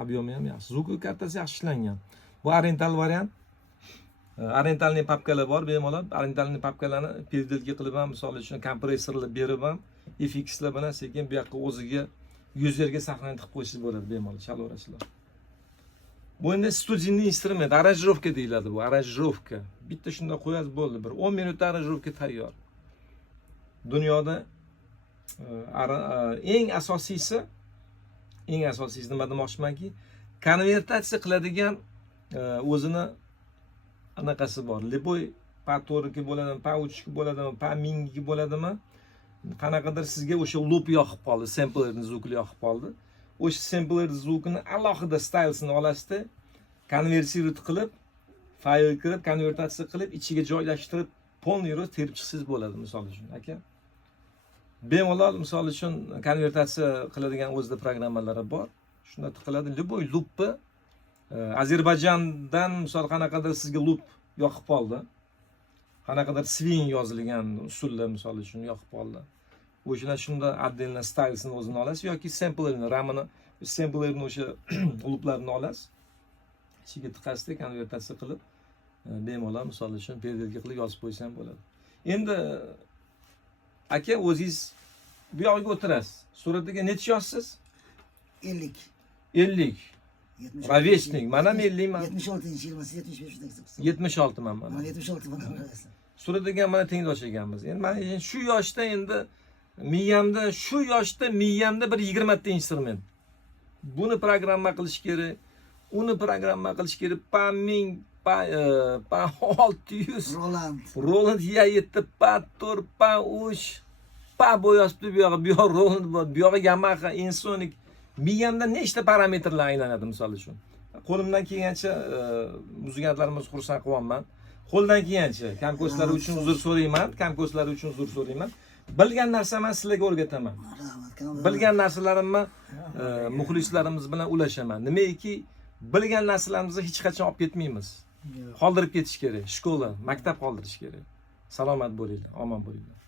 Obyomi ham yaxshi. Звук kartasi yaxshi ishlangan. Bu oriental variant. Orientalning papkalari bor, bemalol. Orientalning papkalarini pedalga qilib ham, misol uchun kompressorlar berib ham, FXlar bilan sekin bu yoqqa o'ziga yuzlarga saqlanib qilib qo'yishingizz bo'ladi, bemalol chalaverasizlar. Bu endi studiyniy instrument, aranjirovka deyiladi bu, aranjirovka. Bitta shunda qo'yasiz bo'ldi, bir 10 minutda aranjirovka tayyor. Dunyoda eng asosiysi nima demoqchimanki, konvertatsiya qiladigan o'zini anaqasi bor. Liboy pa 4 bo'ladimi, pa 3 bo'ladimi, pa 1000 bo'ladimi? Qanaqadir sizga o'sha loop yoqib qoldi, samplerning zvukli yoqib qoldi. O'sha sampler zvukini alohida stylesini olasizda, konversirovat qilib, fayl kirib, konvertatsiya qilib, ichiga joylashtirib, polniy roz terib chiqsangiz bo'ladi, misol uchun, aka. Bemalol misol uchun konvertatsiya qiladigan o'zida programmalari bor. Shunda tiqiladi. Liboy loopni Ozarbayjondan misol qanaqadir sizga loop yoqib qoldi. Qanaqadir swing yozilgan usullar misol uchun yoqib qoldi. O'shlar shunda отдельно stylesini o'zini olasiz yoki samplerni, ramini, samplerni o'sha looplarni olasiz. Ichiga tiqasizda konvertatsiya qilib, bemalol misol uchun pedalga qilib yozib qo'ysa ham bo'ladi. Endi aka o'zingiz bu yoqqa o'tirasiz. Suratiga necha yoshsiz? 50. 50. Ravesnik. Mana 50 man. 76-yil, 75 76 man. Mana 76 man. Suratiga mana tengdosh ekanmiz. Endi men shu yoshda endi miyamda bir 20 ta instrument. Buni programma qilish kerak, uni programma qilish kerak. Pa 1000, pa 600. Roland ya 7, pa 4, pa 3. Pa bo'yasibdi bu yoq Roland bor, bu yoq Yamaha, Ensoniq. Miyamda nechta parametrlar aylanadi misol uchun. Qo'limdan kelgancha muzikantlarimiz xursand qilyapman. Qo'ldan kelgancha kamko'zlari uchun uzr so'rayman. Bilgan narsamni sizlarga o'rgataman. Bilgan narsalarimni muxlislarimiz bilan ulashaman. Nimaiki bilgan narsalarimizni hech qachon olib ketmaymiz. Qoldirib ketish kerak. Shkola, maktab qoldirish kerak. Salomat bo'linglar, omon bo'linglar.